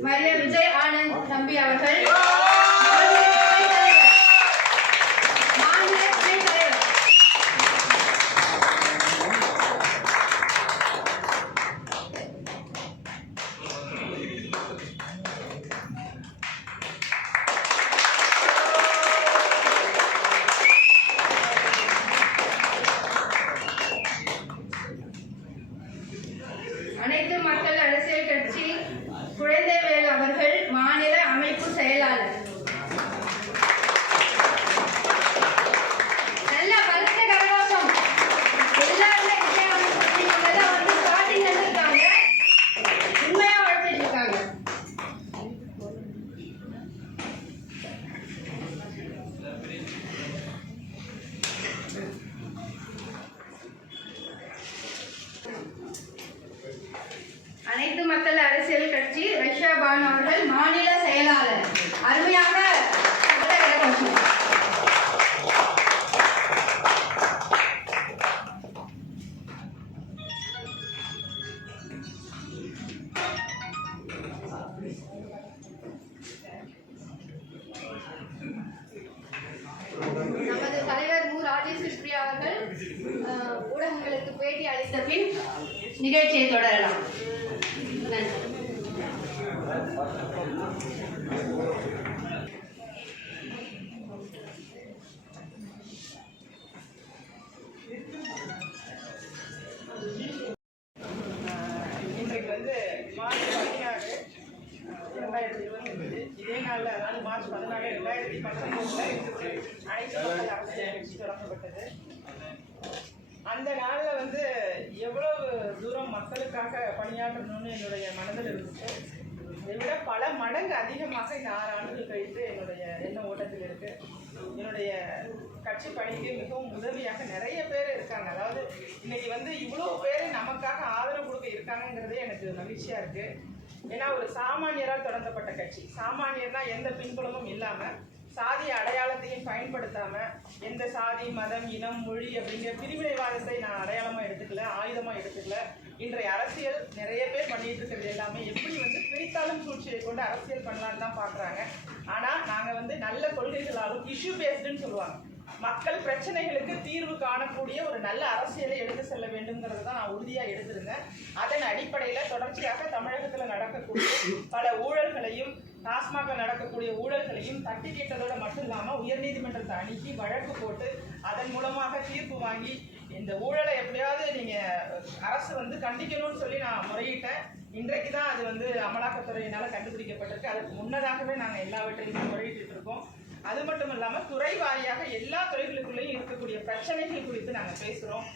María அந்த நாளில் வந்து எவ்வளவு தூரம் மக்களுக்காக பணியாற்றணும்னு என்னுடைய மனதில் இருந்துச்சு. இதை விட பல மடங்கு அதிகமாக இந்த ஆறு ஆண்டுகள் கழித்து என்னுடைய எண்ண ஓட்டத்தில் இருக்கு. என்னுடைய கட்சி பணிக்கு மிகவும் உதவியாக நிறைய பேர் இருக்காங்க. அதாவது இன்னைக்கு வந்து இவ்வளோ பேர் நமக்காக ஆதரவு கொடுக்க இருக்காங்கங்கிறதே எனக்கு மகிழ்ச்சியாக இருக்குது ஏன்னா ஒரு சாமானியரால் தொடங்கப்பட்ட கட்சி. சாமானியர்னால் எந்த பின்புலமும் இல்லாமல் சாதி அடையாளத்தையும் பயன்படுத்தாம எந்த சாதி மதம் இனம் மொழி அப்படிங்கிற பிரிவினைவாதத்தை நான் அடையாளமா எடுத்துக்கல ஆயுதமா எடுத்துக்கல. இன்றைய அரசியல் நிறைய பேர் பண்ணிட்டு இருக்கிறது எல்லாமே எப்படி வந்து பிரித்தாலும் சூழ்ச்சியை கொண்டு அரசியல் பண்ணலான்னு தான் பாக்குறாங்க ஆனா நாங்க வந்து நல்ல கொள்கைகளாலும் இஷ்யூ பேஸ்டுன்னு சொல்லுவாங்க. மக்கள் பிரச்சனைகளுக்கு தீர்வு காணக்கூடிய ஒரு நல்ல அரசியலை எடுத்து செல்ல வேண்டும்ங்கிறத தான் நான் உறுதியா எடுத்திருந்தேன். அதன் அடிப்படையில தொடர்ச்சியாக தமிழகத்துல நடக்கக்கூடிய பல ஊழல்களையும் டாஸ்மாக நடக்கக்கூடிய ஊழல்களையும் தட்டி கேட்டதோட மட்டும் இல்லாமல் உயர்நீதிமன்றத்தை அணுகி வழக்கு போட்டு அதன் மூலமாக தீர்ப்பு வாங்கி இந்த ஊழலை எப்படியாவது நீங்கள் அரசு வந்து கண்டிக்கணும்னு சொல்லி நான் முறையிட்டேன். இன்றைக்கு தான் அது வந்து அமலாக்கத்துறையினால் கண்டுபிடிக்கப்பட்டிருக்கு. அதுக்கு முன்னதாகவே நாங்கள் எல்லாவற்றையும் முறையிட்டு இருக்கோம். அது மட்டும் இல்லாமல் துறை வாரியாக எல்லா துறைகளுக்குள்ளேயும் இருக்கக்கூடிய பிரச்சனைகள் குறித்து நாங்கள் பேசுகிறோம்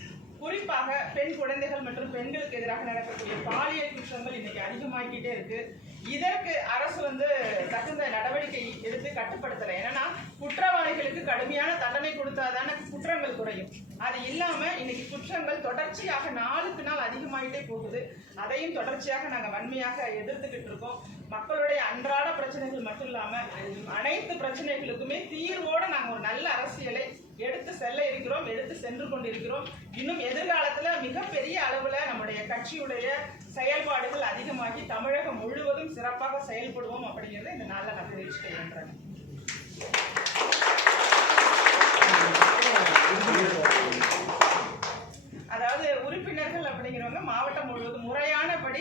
குறிப்பாக பெண் குழந்தைகள் மற்றும் பெண்களுக்கு எதிராக நடக்கக்கூடிய பாலியல் குற்றங்கள் இன்னைக்கு அதிகமாகிக்கிட்டே இருக்குது இதற்கு அரசு வந்து தகுந்த நடவடிக்கை எடுத்து கட்டுப்படுத்தல. என்னன்னா குற்றவாளிகளுக்கு கடுமையான தண்டனை கொடுத்தாதான குற்றங்கள் குறையும். அது இல்லாம இன்னைக்கு குற்றங்கள் தொடர்ச்சியாக நாளுக்கு நாள் அதிகமாயிட்டே போகுது. அதையும் தொடர்ச்சியாக நாங்க வன்மையாக எதிர்த்துக்கிட்டு இருக்கோம். மக்களுடைய அன்றாட பிரச்சனைகள் மட்டும் இல்லாம அனைத்து பிரச்சனைகளுக்குமே தீர்வோட நாங்க ஒரு நல்ல அரசியலை எடுத்து செல்ல இருக்கிறோம் எடுத்து சென்று கொண்டிருக்கிறோம். இன்னும் எதிர்காலத்துல மிகப்பெரிய அளவுல நம்முடைய கட்சியுடைய செயல்பாடுகள் அதிகமாகி தமிழகம் முழுவதும் சிறப்பாக செயல்படுவோம் அப்படிங்கிறத இந்த நாளில் நான் தெரிவிச்சுக்கிறேன் இருக்கிறேன் அதாவது உறுப்பினர்கள் அப்படிங்கிறவங்க மாவட்டம் முழுவதும் முறையானபடி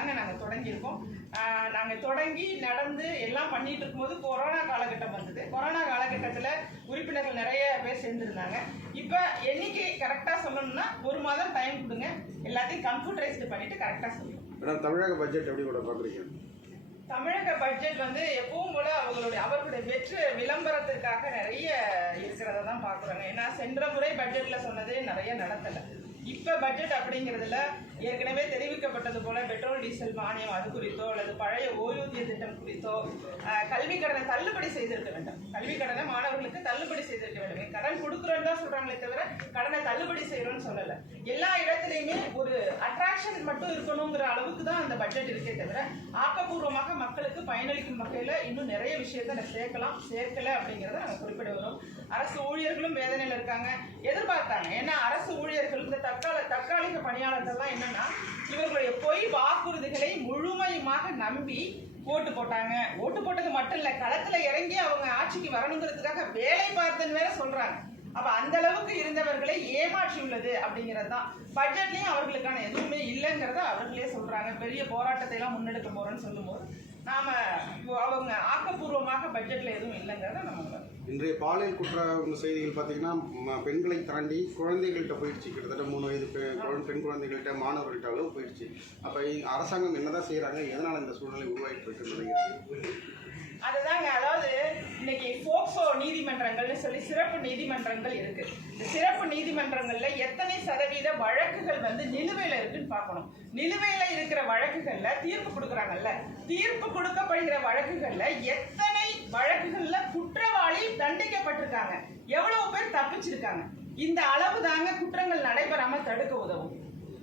எண்ணிக்கையில இப்பதாங்க நாங்க தொடங்கியிருக்கோம். ஆஹ் நாங்க தொடங்கி நடந்து எல்லாம் பண்ணிட்டு இருக்கும்போது கொரோனா காலகட்டம் வந்தது. கொரோனா காலகட்டத்துல உறுப்பினர்கள் நிறைய பேர் சேர்ந்திருந்தாங்க. இப்ப எண்ணிக்கை கரெக்டா சொல்லணும்னா ஒரு மாதம் டைம் கொடுங்க. எல்லாத்தையும் கம்ப்யூட்டரைஸ்டு பண்ணிட்டு கரெக்டா சொல்லணும் மேடம் தமிழக பட்ஜெட் எப்படி கூட பார்க்குறீங்க தமிழக பட்ஜெட் வந்து எப்பவும் போல அவங்களுடைய அவர்களுடைய வெற்று விளம்பரத்திற்காக நிறைய இருக்கிறத தான் பார்க்குறாங்க ஏன்னா சென்ற முறை பட்ஜெட்ல சொன்னதே நிறைய நடத்தல. இப்ப பட்ஜெட் அப்படிங்கிறதுல ஏற்கனவே தெரிவிக்கப்பட்டது போல பெட்ரோல் டீசல் மானியம் அது குறித்தோ அல்லது பழைய ஓய்வூதிய திட்டம் குறித்தோ கல்வி கடனை தள்ளுபடி செய்திருக்க வேண்டும். கல்வி கடனை மாணவர்களுக்கு தள்ளுபடி செய்திருக்க வேண்டும். கடன் கொடுக்குறோன்னு தான் சொல்றாங்களே தவிர கடனை தள்ளுபடி செய்யறோம்னு சொல்லல. எல்லா இடத்துலையுமே ஒரு அட்ராக்ஷன் மட்டும் இருக்கணுங்கிற அளவுக்கு தான் அந்த பட்ஜெட் இருக்கே தவிர ஆக்கப்பூர்வமாக மக்களுக்கு பயனளிக்கும் வகையில இன்னும் நிறைய விஷயத்தை நம்ம சேர்க்கலாம் சேர்க்கல அப்படிங்கிறத நாங்கள் குறிப்பிட வரும். அரசு ஊழியர்களும் வேதனையில் இருக்காங்க. எதிர்பார்த்தாங்க. ஏன்னா அரசு ஊழியர்கள் இந்த தற்கால தற்காலிக பணியாளர்கள்லாம் என்னன்னா இவர்களுடைய பொய் வாக்குறுதிகளை முழுமையுமாக நம்பி ஓட்டு போட்டாங்க. ஓட்டு போட்டது மட்டும் இல்ல களத்துல இறங்கி அவங்க ஆட்சிக்கு வரணுங்கிறதுக்காக வேலை பார்த்தன்னு வேற சொல்றாங்க. அப்ப அந்த அளவுக்கு இருந்தவர்களை ஏமாற்றியுள்ளது அப்படிங்கிறது தான். பட்ஜெட்லயும் அவர்களுக்கான எதுவுமே இல்லைங்கிறத அவர்களே சொல்றாங்க. பெரிய போராட்டத்தை எல்லாம் முன்னெடுக்க போறோம்னு சொல்லும்போது நாம அவங்க ஆக்கப்பூர்வமாக பட்ஜெட்ல எதுவும் இல்லைங்கிறத நம்ம இன்றைய பாலியல் குற்ற செய்திகள் பார்த்தீங்கன்னா பெண்களை தாண்டி குழந்தைகள்கிட்ட போயிடுச்சு. கிட்டத்தட்ட மூணு வயது பெண் பெண் குழந்தைகள்கிட்ட மாணவர்கள்ட்ட அளவு போயிடுச்சு. அப்போ அரசாங்கம் என்னதான் செய்கிறாங்க எதனால் இந்த சூழ்நிலை உருவாகிட்டு இருக்குன்னு அதுதாங்க அதாவது இன்னைக்கு போக்சோ நீதிமன்றங்கள்னு சொல்லி சிறப்பு நீதிமன்றங்கள் இருக்கு. இந்த சிறப்பு நீதிமன்றங்கள்ல எத்தனை சதவீத வழக்குகள் வந்து நிலுவையில இருக்குன்னு பார்க்கணும். நிலுவையில இருக்கிற வழக்குகள்ல தீர்ப்பு கொடுக்குறாங்கல்ல. தீர்ப்பு கொடுக்கப்படுகிற வழக்குகள்ல எத்தனை வழக்குகள்ல குற்றவாளி தண்டிக்கப்பட்டிருக்காங்க? எவ்வளவு பேர் தப்பிச்சிருக்காங்க? இந்த அளவு தாங்க குற்றங்கள் நடைபெறாம தடுக்க உதவும்.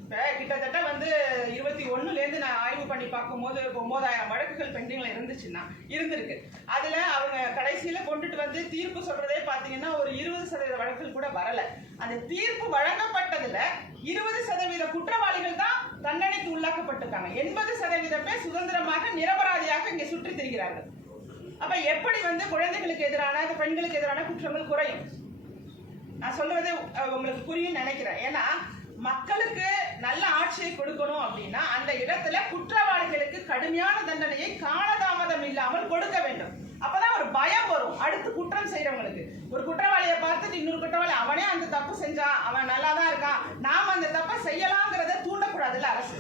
இப்போ கிட்டத்தட்ட வந்து இருபத்தி ஒன்றுலேருந்து நான் ஆய்வு பண்ணி பார்க்கும்போது ஒம்பதாயிரம் வழக்குகள் பெண்டிங்கில் இருந்துச்சுன்னா இருந்திருக்கு. அதில் அவங்க கடைசியில் கொண்டுட்டு வந்து தீர்ப்பு சொல்கிறதே பார்த்தீங்கன்னா ஒரு இருபது சதவீத வழக்குகள் கூட வரலை. அந்த தீர்ப்பு வழங்கப்பட்டதில் இருபது சதவீத குற்றவாளிகள் தான் தண்டனைக்கு உள்ளாக்கப்பட்டிருக்காங்க. எண்பது சதவீதம் பேர் சுதந்திரமாக நிரபராதியாக இங்கே சுற்றி திரிகிறார்கள். அப்ப எப்படி வந்து குழந்தைகளுக்கு எதிரான பெண்களுக்கு எதிரான குற்றங்கள் குறையும்? நான் சொல்றது உங்களுக்கு புரியும் நினைக்கிறேன். ஏன்னா மக்களுக்கு நல்ல ஆட்சியை கொடுக்கணும் அப்படின்னா அந்த இடத்துல குற்றவாளிகளுக்கு கடுமையான தண்டனையை காலதாமதம் இல்லாமல் கொடுக்க வேண்டும். அப்பதான் ஒரு பயம் வரும். அடுத்து குற்றம் செய்யறவங்களுக்கு ஒரு குற்றவாளியை பார்த்துட்டு இன்னொரு குற்றவாளி அவனே அந்த தப்பு செஞ்சா அவன் நல்லா தான் இருக்கான். நாம அந்த தப்பை செய்யலாங்கிறத தூண்டக்கூடாதுல்ல அரசு.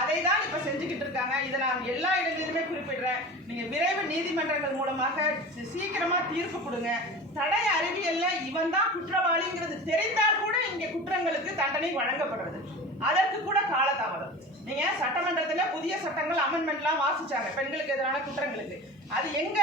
அதை தான் இப்ப செஞ்சுக்கிட்டு இருக்காங்க. இதை நான் எல்லா இடங்களிலுமே குறிப்பிடுறேன். நீங்க விரைவு நீதிமன்றங்கள் மூலமாக சீக்கிரமாக சீக்கிரமா தீர்ப்பு கொடுங்க. தடை அறிவியல்ல இவன் தான் குற்றவாளிங்கிறது தெரிந்தால் கூட இங்க குற்றங்களுக்கு தண்டனை வழங்கப்படுறது. அதற்கு கூட காலதாமதம். நீங்க சட்டமன்றத்துல புதிய சட்டங்கள் அமெண்ட்மெண்ட்லாம் வாசிச்சாங்க. பெண்களுக்கு எதிரான குற்றங்களுக்கு. அது எங்க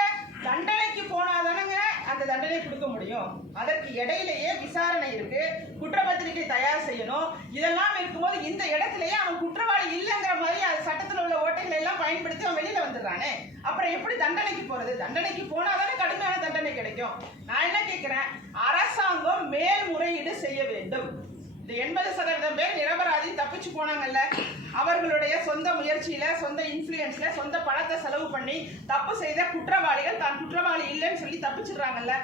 தண்டனை போனாதானங்க அந்த தண்டனை கொடுக்க முடியும். அதற்கு இடையிலேயே விசாரணை இருக்கு. குற்றப்பத்திரிகை தயார் செய்யணும். இதெல்லாம் இருக்கும்போது இந்த இடத்துலயே அவன் குற்றவாளி இல்லைங்கிற மாதிரி அது சட்டத்தில் உள்ள ஓட்டைகளை எல்லாம் பயன்படுத்தி அவன் வெளியில வந்துடுறானே. அப்புறம் எப்படி தண்டனைக்கு போறது? தண்டனைக்கு போனாதானே கடுமையான தண்டனை கிடைக்கும். நான் என்ன கேட்கிறேன் அரசாங்கம் மேல்முறையீடு செய்ய வேண்டும். இந்த எண்பது சதவீதம் பேர் நிரபராதி தப்பிச்சு போனாங்கல்ல. அவர்களுடைய சொந்த முயற்சியில சொந்த இன்ஃபுளுயன்ஸ்ல சொந்த பணத்தை செலவு பண்ணி தப்பு செய்த குற்றவாளிகள் தான் குற்றவாளி இல்லைன்னு சொல்லி தப்பிச்சிடுறாங்கல்ல.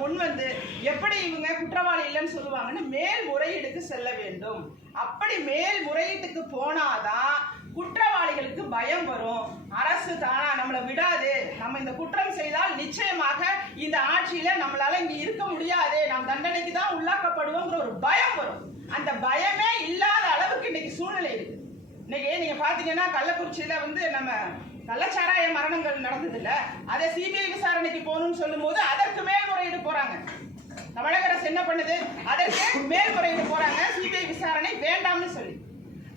முன் வந்து எப்படி இவங்க குற்றவாளி இல்லைன்னு சொல்லுவாங்கன்னு மேல் முறையீடுக்கு செல்ல வேண்டும். அப்படி மேல் முறையீட்டுக்கு போனாதான் குற்றவாளிகளுக்கு பயம் வரும். அரசு தானா நம்மளை விடாது. நம்ம இந்த குற்றம் செய்தால் நிச்சயமாக இந்த ஆட்சியில நம்மளால இங்க இருக்க முடியாது. நாம் தண்டனைக்கு தான் உள்ளாக்கப்படுவோங்கிற ஒரு பயம் வரும். அந்த பயமே இல்லாத அளவுக்கு இன்னைக்கு சூழ்நிலை இருக்கு. இன்னைக்கு நீங்க பாத்தீங்கன்னா கள்ளக்குறிச்சியில வந்து நம்ம கள்ளச்சாராய மரணங்கள் நடந்தது இல்ல அதை சிபிஐ விசாரணைக்கு போகணும்னு சொல்லும்போது அதற்கு மேல்முறையீடு போறாங்க. தமிழக அரசு என்ன பண்ணுது? அதற்கு மேல்முறையீடு போறாங்க. சிபிஐ விசாரணை வேண்டாம்னு சொல்லி.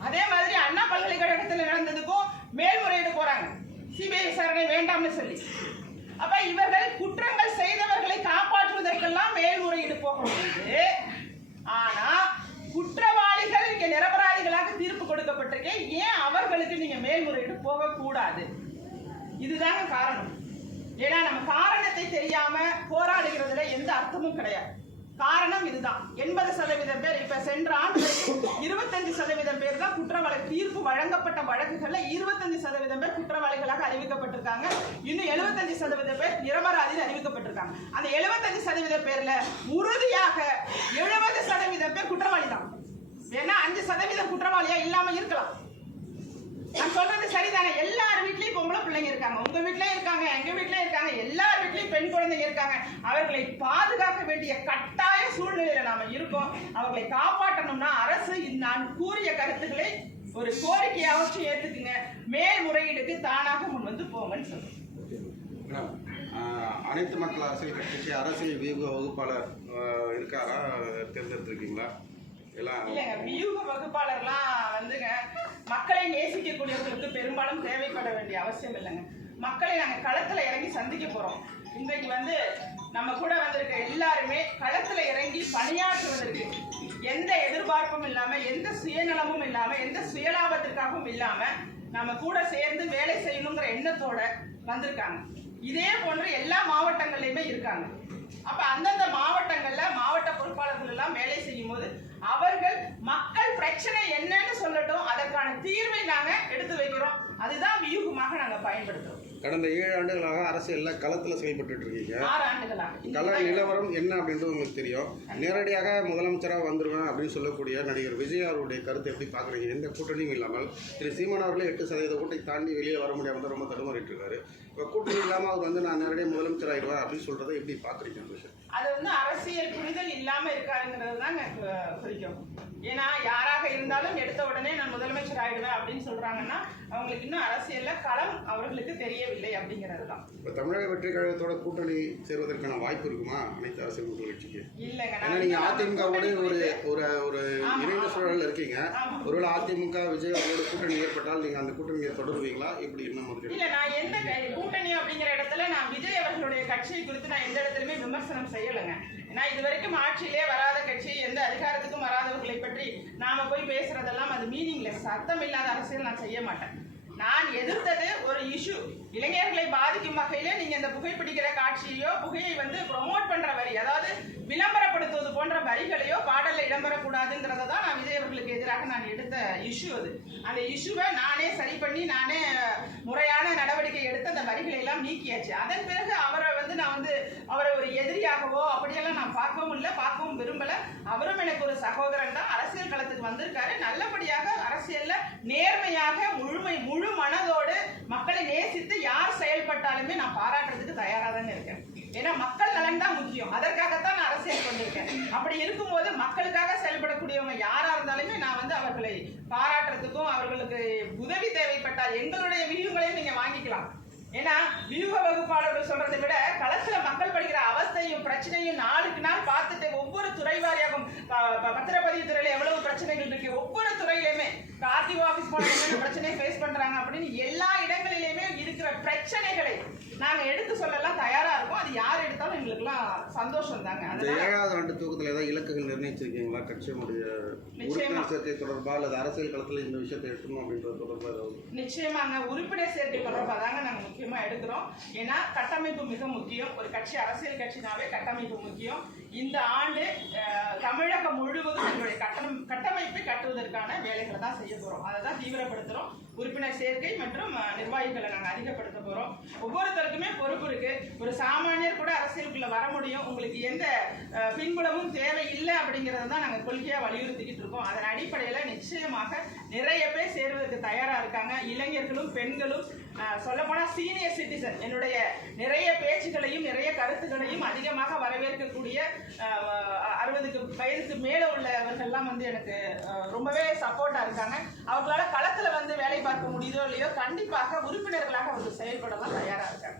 அதே மாதிரி அண்ணா பல்கலைக்கழகத்தில் நடந்ததுக்கும் மேல்முறையீடு போறாங்க. சிபிஐ விசாரணை வேண்டாம்னு சொல்லி. அப்ப இவர்கள் குற்றங்கள் செய்தவர்களை காப்பாற்றுவதற்கெல்லாம் மேல்முறையீடு போகும்போது ஆனா குற்றவாளிகள் இங்க நிரபராதிகளாக தீர்ப்பு கொடுக்கப்பட்டிருக்கேன் ஏன் மேல்முறையீடு போகக்கூடாது. இதுதாங்க காரணம். ஏன்னா நம்ம காரணத்தை தெரியாம போராடுகிறதுல எந்த அர்த்தமும் கிடையாது. காரணம் இதுதான். எண்பது சதவீதம் பேர் இப்ப சென்ற ஆண்டு இருபத்தஞ்சு சதவீதம் பேர் தான் குற்றவாளி தீர்ப்பு வழங்கப்பட்ட வழக்குகள்ல இருபத்தஞ்சு சதவீதம் பேர் குற்றவாளிகளாக அறிவிக்கப்பட்டிருக்காங்க. இன்னும் எழுபத்தஞ்சு சதவீதம் பேர் நிரபராதியில் அறிவிக்கப்பட்டிருக்காங்க. அந்த எழுபத்தஞ்சு சதவீதம் பேர்ல உறுதியாக எழுபது சதவீதம் பேர் குற்றவாளி தான். வேணா அஞ்சு சதவீதம் குற்றவாளியா இல்லாம இருக்கலாம். நான் சொல்றது சரிதானே? எல்லார் வீட்லயும் பொம்பளை பிள்ளைங்க இருக்காங்க. உங்க வீட்லயும் இருக்காங்க எங்க வீட்லயும் இருக்காங்க எல்லார் வீட்லயும் பெண் குழந்தைங்க இருக்காங்க. அவர்களை பாதுகாக்க வேண்டிய கட்டாய சூழ்நிலையில நாம இருக்கோம். அவர்களை காப்பாற்றணும்னா அரசு நான் கூறிய கருத்துக்களை ஒரு கோரிக்கையாவச்சும் ஏத்துக்குங்க. மேல்முறையீடுக்கு தானாக முன் வந்து போங்கன்னு சொல்றேன். அனைத்து மக்கள் அரசியல் கட்சிக்கு அரசியல் வியூக வகுப்பாளர் இருக்காரா? தேர்ந்தெடுத்திருக்கீங்களா இல்லைங்க வியூக வகுப்பாளர்லாம் வந்துங்க மக்களை நேசிக்கக்கூடியவர்களுக்கு பெரும்பாலும் தேவைப்பட வேண்டிய அவசியம் இல்லைங்க. மக்களை நாங்கள் களத்துல இறங்கி சந்திக்க போறோம். இன்றைக்கு வந்து நம்ம கூட வந்திருக்க எல்லாருமே களத்துல இறங்கி பணியாற்றுவதற்கு எந்த எதிர்பார்ப்பும் இல்லாம எந்த சுயநலமும் இல்லாம எந்த சுயலாபத்திற்காகவும் இல்லாம நம்ம கூட சேர்ந்து வேலை செய்யணுங்கிற எண்ணத்தோட வந்திருக்காங்க. இதே போன்று எல்லா மாவட்டங்கள்லயுமே இருக்காங்க. அப்ப அந்தந்த மாவட்டங்கள்ல மாவட்ட பொறுப்பாளர்கள் எல்லாம் வேலை செய்யும் போது அவர்கள் மக்கள் பிரச்சனை என்னன்னு சொல்லட்டும் அதற்கான தீர்வை நாங்க எடுத்து வைக்கிறோம். அதுதான் வியூகமாக நாங்க பயன்படுத்துறோம். கடந்த ஏழு ஆண்டுகளாக அரசியல்ல களத்தில் செயல்பட்டு இருக்கீங்க. ஆறு ஆண்டுகளாக. நிலவரம் என்ன அப்படின்றது உங்களுக்கு தெரியும். நேரடியாக முதலமைச்சராக வந்துருவேன் அப்படின்னு சொல்லக்கூடிய நடிகர் விஜய் அவருடைய கருத்தை எப்படி பார்க்குறீங்க? எந்த கூட்டணியும் இல்லாமல் திரு சீமான் அவர்களே எட்டு சதவீத ஓட்டை தாண்டி வெளியே வர முடியாமல் ரொம்ப தடுமாறிட்டு இருக்காரு. அப்படி இல்லாமல் அவர் வந்து நான் நேரடியாக முதலமைச்சர் ஆயிடுவேன் அப்படின்னு சொல்றதை எப்படி பார்க்குறீங்க அது வந்து அரசியல் புரிதல் இல்லாம இருக்காருங்கிறது தான் குறிக்கும் ஏன்னா யாராக இருந்தாலும் எடுத்த உடனே நான் முதலமைச்சர் ஆயிடுவேன் அப்படின்னு சொல்றாங்கன்னா அவங்களுக்கு இன்னும் அரசியல்ல களம் அவர்களுக்கு தெரியவில்லை அப்படிங்கிறது தான் இப்போ தமிழக வெற்றி கழகத்தோட கூட்டணி சேர்வதற்கான வாய்ப்பு இருக்குமா? அனைத்து அரசியல் கட்சிக்கு இல்லைங்க நீங்க அதிமுகவோட ஒரு ஒரு ஒரு இணைந்த ஆமா. சூழல் இருக்கீங்க. ஒருவேளை அதிமுக விஜய் அவரோட கூட்டணி ஏற்பட்டால் நீங்க அந்த கூட்டணியை தொடருவீங்களா? எப்படி என்ன மாதிரி? இல்ல நான் எந்த கூட்டணி அப்படிங்கிற இடத்துல நான் விஜய் அவர்களுடைய கட்சியை குறித்து நான் எந்த இடத்துலயுமே விமர்சனம் செய்யலைங்க. ஏன்னா இது வரைக்கும் ஆட்சியிலே வராத கட்சி எந்த அதிகாரத்துக்கும் வராதவர்களை பற்றி நாம போய் பேசுறதெல்லாம் அது மீனிங்லெஸ் அர்த்தம் இல்லாத அரசியல் நான் செய்ய மாட்டேன். நான் எதிர்த்தது ஒரு இஷ்யூ இளைஞர்களை பாதிக்கும் வகையில நீங்க இந்த புகைப்பிடிக்கிற காட்சியோ புகையை வந்து ப்ரொமோட் பண்ற வரி அதாவது விளம்பரப்படுத்துவது போன்ற வரிகளையோ பாடல்ல இடம்பெறக்கூடாதுங்கிறத தான் நான் விஜய் அவர்களுக்கு எதிராக நான் எடுத்த இஷ்யூ அது. அந்த இஷ்யூவை நானே சரி பண்ணி நானே முறையான நடவடிக்கை எடுத்து அந்த வரிகளை எல்லாம் நீக்கியாச்சு. அதன் பிறகு அவரை வந்து நான் வந்து அவரை ஒரு எதிரியாகவோ அப்படியெல்லாம் நான் பார்க்கவும் இல்லை பார்க்கவும் விரும்பல. அவரும் எனக்கு ஒரு சகோதரன் தான். அரசியல் களத்துக்கு வந்திருக்காரு. நல்லபடியாக அரசியல்ல நேர்மையாக முழுமை முழு மனதோடு மக்களை நேசித்து யார் செயல்பட்டாலுமே நான் பாராட்டுறதுக்கு தயாராக தாங்க இருக்கேன். ஏன்னா மக்கள் நலன் தான் முக்கியம். அதற்காகத்தான் நான் அரசியல் வந்திருக்கேன் அப்படி இருக்கும்போது மக்களுக்காக செயல்படக்கூடியவங்க யாரா இருந்தாலுமே நான் வந்து அவர்களை பாராட்டுறதுக்கும் அவர்களுக்கு உதவி தேவைப்பட்டால் எங்களுடைய வியூகங்களையும் நீங்க வாங்கிக்கலாம். ஏன்னா வியூக வகுப்பாளர்கள் சொல்றதை விட களத்துல மக்கள் படிக்கிற அவஸ்தையும் பிரச்சனையும் நாளுக்கு நாள் பார்த்துட்டு ஒவ்வொரு துறை வாரியாகும் ப- பத்திரப்பதிவு துறையில எவ்வளவு பிரச்சனைகள் இருக்கு ஒவ்வொரு துறையிலுமே ஆர்டிஓ ஆபீஸ் போன பிரச்சனையை ஃபேஸ் பண்றாங்க அப்படின்னு எல்லா இடங்களிலுமே இருக்கிற பிரச்சனைகளை நாங்க எடுத்து சொல்லலாம் தயாரா இருக்கோம். அது யார் எடுத்தாலும் எங்களுக்குலாம் சந்தோஷம் தாங்க. அதனால ஏழாவது ஆண்டு தூக்கத்தில் ஏதாவது இலக்குகள் நிர்ணயிச்சிருக்கீங்களா? கட்சியினுடைய. உறுப்பினர் சேர்க்கை தொடர்பா அல்லது அரசியல் களத்தில் இந்த விஷயத்தை எட்டணும் அப்படின்றது தொடர்பாக ஏதாவது? நிச்சயமாங்க. உறுப்பினர் சேர்க்கை தொடர்பாக தாங்க நாங்கள் முக்கியமாக எடுக்கிறோம். ஏன்னா கட்டமைப்பு மிக முக்கியம். ஒரு கட்சி அரசியல் கட்சினாவே கட்டமைப்பு முக்கியம். இந்த ஆண்டு தமிழகம் முழுவதும் எங்களுடைய கட்டணம் கட்டமைப்பை கட்டுவதற்கான வேலைகளை தான் செய்ய போகிறோம் அதை தான் தீவிரப்படுத்துகிறோம் உறுப்பினர் சேர்க்கை மற்றும் நிர்வாகிகளை நாங்கள் அதிகப்படுத்த போகிறோம் ஒவ்வொருத்தருக்குமே பொறுப்பு இருக்கு. ஒரு சாமானிய அரசியலுக்குள்ள வர முடியும். உங்களுக்கு எந்த பின்புலமும் தேவையில்லை அப்படிங்கிறது தான் நாங்கள் கொள்கையாக வலியுறுத்திக்கிட்டு இருக்கோம். அதன் அடிப்படையில் நிச்சயமாக நிறைய பேர் சேருவதற்கு தயாராக இருக்காங்க. இளைஞர்களும் பெண்களும் சொல்லப்போனால் சீனியர் சிட்டிசன் என்னுடைய நிறைய பேச்சுகளையும் நிறைய கருத்துக்களையும் அதிகமாக வரவேற்கக்கூடிய அறுபதுக்கு வயதுக்கு மேலே உள்ளவர்கள்லாம் வந்து எனக்கு ரொம்பவே சப்போர்ட்டாக இருக்காங்க. அவர்களால் களத்தில் வந்து வேலை பார்க்க முடியுதோ இல்லையோ கண்டிப்பாக உறுப்பினர்களாக அவர்கள் செயல்படலாம் தயாராக இருக்காங்க.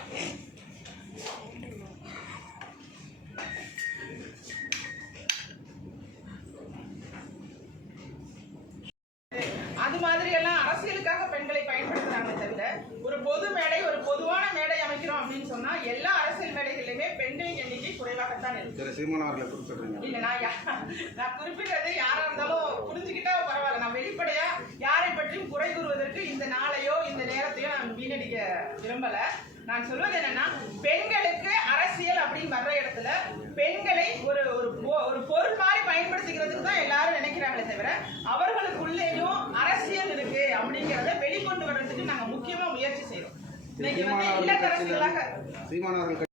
சீமான் அவர்களை குறிப்பிடுறீங்க. இல்ல நான் யா- நான் குறிப்பிட்டது யாரா இருந்தாலும் புரிஞ்சுக்கிட்டா பரவாயில்ல. நான் வெளிப்படையா யாரை பற்றியும் குறை கூறுவதற்கு இந்த நாளையோ இந்த நேரத்தையோ நான் வீணடிக்க விரும்பல. நான் சொல்வது என்னன்னா பெண்களுக்கு அரசியல் அப்படின்னு வர்ற இடத்துல பெண்களை ஒரு ஒரு பொ- ஒரு பொருள் மாதிரி பயன்படுத்திக்கிறதுக்கு தான் எல்லாரும் நினைக்கிறாங்களே தவிர அவர்களுக்குள்ளேயும் அரசியல் இருக்கு அப்படிங்கிறத வெளிக்கொண்டு வர்றதுக்கு நாங்க முக்கியமா முயற்சி செய்யறோம் இன்னைக்கு சீமான் வந்து அவர்கள் இல்லத்தரசிகளாக கட்சியில் சீமான் அவர்கள்